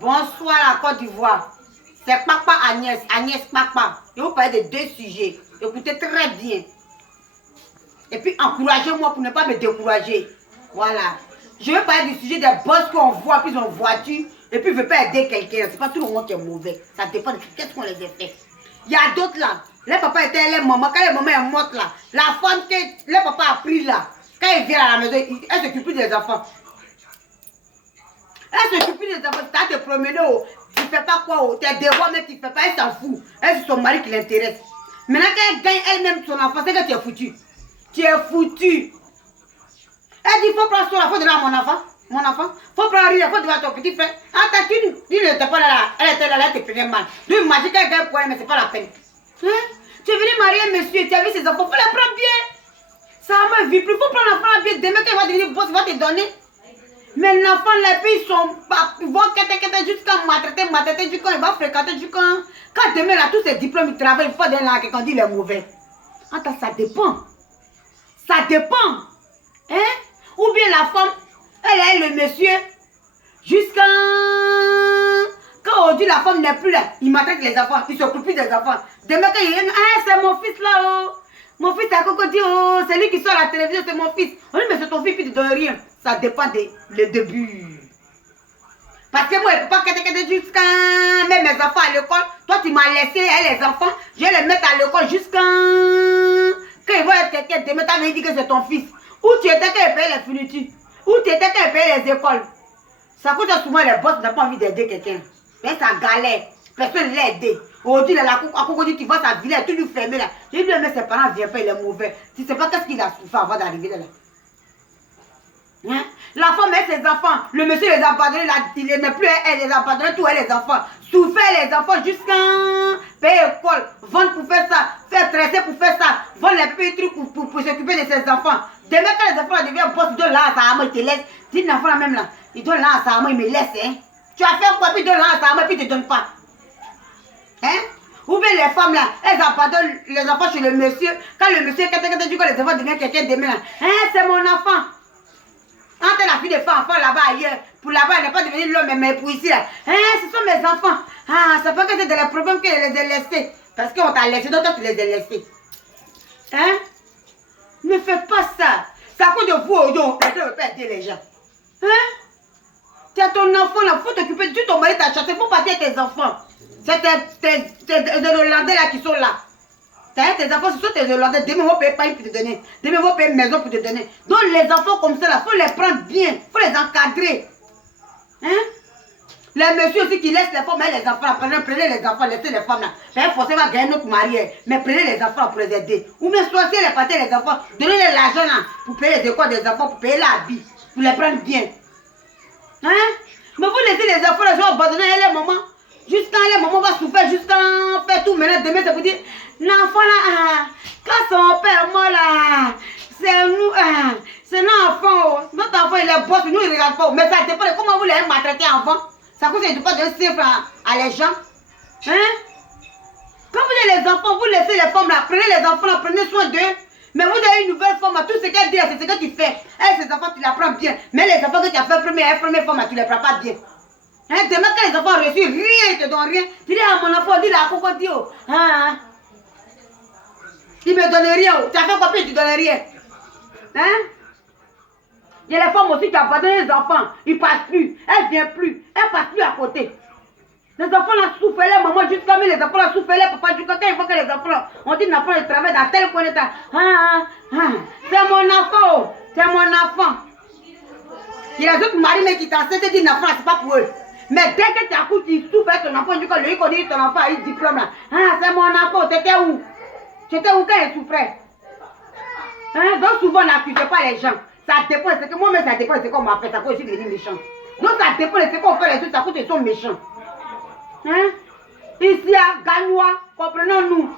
Bonsoir la Côte d'Ivoire. C'est Papa Agnès, Agnès Papa. Je vais vous parler de deux sujets. Écoutez très bien. Et puis encouragez-moi pour ne pas me décourager. Voilà. Je vais parler du sujet des boss qu'on voit, puis en voiture, et puis je ne veux pas aider quelqu'un. C'est pas tout le monde qui est mauvais. Ça dépend de qu'est-ce qu'on les a fait. Il y a d'autres là. Les papas étaient les mamans. Quand les mamans est morte là, la femme que les papas a pris là, quand ils viennent à la maison, elle s'occupe plus des enfants. Elle s'occupe plus des enfants. Tu as te promener, tu ne fais pas quoi, tes devoirs, mais tu ne fais pas, elle s'en fout. Elle, c'est son mari qui l'intéresse. Maintenant qu'elle gagne elle-même son enfant, c'est que tu es foutu. Tu es foutu. Elle dit, il faut prendre son enfant, donner à mon enfant. Mon enfant, il faut prendre rien, il faut donner à ton petit frère. Ah, ta tu n'étais pas là, elle était là, elle te prenait mal. Donc, il m'a dit qu'elle gagne pour elle, mais ce n'est pas la peine. Hein? Tu es venu marier un monsieur, tu as vu ses enfants, il faut les prendre bien. Ça me vit plus, il faut prendre l'enfant bien. Demain, quand il va devenir boss, il va te donner. Mais l'enfant, les filles ils vont jusqu'à maltraiter, jusqu'à il va fréquenter, jusqu'à. Quand demain, là, tous ces diplômes, ils travaillent, il faut donner là, quelqu'un dit il est mauvais. Attends, ça dépend. Ça dépend. Hein? Ou bien la femme, elle est le monsieur, jusqu'à. Quand aujourd'hui la femme n'est plus là, il maltraite les enfants, il ne s'occupe plus des enfants. Demain, quand il dit, ah, c'est mon fils là, oh. Mon fils à Coco dit, oh, c'est lui qui sort à la télévision, c'est mon fils. On dit, mais c'est ton fils, puis tu ne donnes rien. Ça dépend le début. Parce que moi, je ne peux pas jusqu'à mettre mes enfants à l'école. Toi, tu m'as laissé les enfants, je vais les mettre à l'école jusqu'à. Quand ils vont être quelqu'un, demain, tu as dit que c'est ton fils. Où tu étais quand il payait les fournitures? Où tu étais quand il payait les écoles? Ça coûte souvent les boss n'ont pas envie d'aider quelqu'un. Mais ça galère. Personne ne l'a aidé. Aujourd'hui, la Coco dit, tu vois sa ville, tout lui fermé là. J'ai dit, mais ses parents ne viennent pas, il est mauvais. Tu ne sais pas qu'est-ce qu'il a souffert avant d'arriver là. Hein? La femme et ses enfants, le monsieur les a abandonnés, il n'est plus elle, les a abandonnés, tous les enfants. Souffert les enfants jusqu'à payer l'école, vendre pour faire ça, faire tresser pour faire ça, vendre les petits trucs pour s'occuper de ses enfants. Demain quand les enfants deviennent boss, ils donnent là à sa maman, ils te laissent. Dis l'enfant là même là, ils donnent là à sa maman, ils me laissent. Hein? Tu as fait quoi, puis ils donnent là à sa maman, puis ils ne te donnent pas. Hein? Ou bien les femmes là, elles abandonnent les enfants chez le monsieur. Quand le monsieur, quand les enfants deviennent quelqu'un demain là, hein, c'est mon enfant. Quand t'es la fille de faire enfant là-bas ailleurs, pour là-bas, elle n'est pas devenue l'homme, mais pour ici là, hein, ce sont mes enfants. Ah, ça fait que c'est des problèmes que je les ai laissés. Parce qu'on t'a laissé, donc toi tu les as laissés. Hein? Ne fais pas ça. Ça coûte de vous, on ne peut pas aider les gens. Hein? Tu as ton enfant là, il faut t'occuper. Tu ton mari t'a chassé, il faut partir tes enfants. C'est tes Hollandais là qui sont là. Tes enfants, ce sont tes Hollandais. Demain, ils vont payer pain pour te donner. Demain, ils vont payer une maison pour te donner. Donc, les enfants comme ça, il faut les prendre bien. Il faut les encadrer. Hein? Les messieurs aussi qui laissent les femmes, les enfants, prenez les enfants, laissez les femmes là. Mais forcément, gagner notre mari. Mais prenez les enfants pour les aider. Ou bien, choisissez les parties les enfants. Donnez-les l'argent là pour payer les écoles des enfants, pour payer l'habit. Pour les prendre bien. Hein? Mais vous laissez les enfants, les gens abandonnés les mamans. Jusqu'à les mamans va souffrir, jusqu'à faire tout. Maintenant, demain, c'est pour dire, l'enfant là, quand son père mort là, c'est nous, c'est notre enfant. Notre enfant, il est boss, nous, il ne regarde pas. Mais ça dépend de comment vous les maltraitez avant. Ça coûte pas de chiffre à les gens. Hein? Quand vous avez les enfants, vous laissez les femmes là, prenez les enfants là, prenez soin d'eux. Mais vous avez une nouvelle femme, tout ce qu'elle dit, c'est ce que tu fais. Elle, ses enfants, tu la prends bien. Mais les enfants que tu as fait première femme, tu ne les prends pas bien. Hein? Demain, quand les enfants ont reçu rien, ils te donnent rien. Tu dis à mon enfant, dis là à Coco Dio. Hein? Il ne me donne rien. Tu as fait combien, tu ne donnes rien. Hein? Il y a les femmes aussi qui abandonnent les enfants. Ils ne passent plus. Elles ne viennent plus. Elles ne passent plus à côté. Les enfants là souffrent, les mamans, jusqu'à les enfants là souffrent, les papas, jusqu'à quand ils voient que les enfants là, on dit l'enfant il travaille dans tel coin d'état. C'est mon enfant, c'est mon enfant. Il y a d'autres maris mais qui t'enseignent, te disent l'enfant, c'est pas pour eux. Mais dès que tu accouches, tu souffres avec ton enfant, du coup, lui connaît ton enfant, il diplôme là. C'est mon enfant, t'étais où? J'étais où quand il souffrait? Donc souvent on n'accuse pas les gens. Ça dépend, c'est que moi-même ça dépend de ce qu'on m'a fait, ça peut aussi devenir méchant. Donc ça dépend de ce qu'on fait les autres, ça coûte, ils sont méchants. Hein? Ici à Gagnois, comprenons-nous.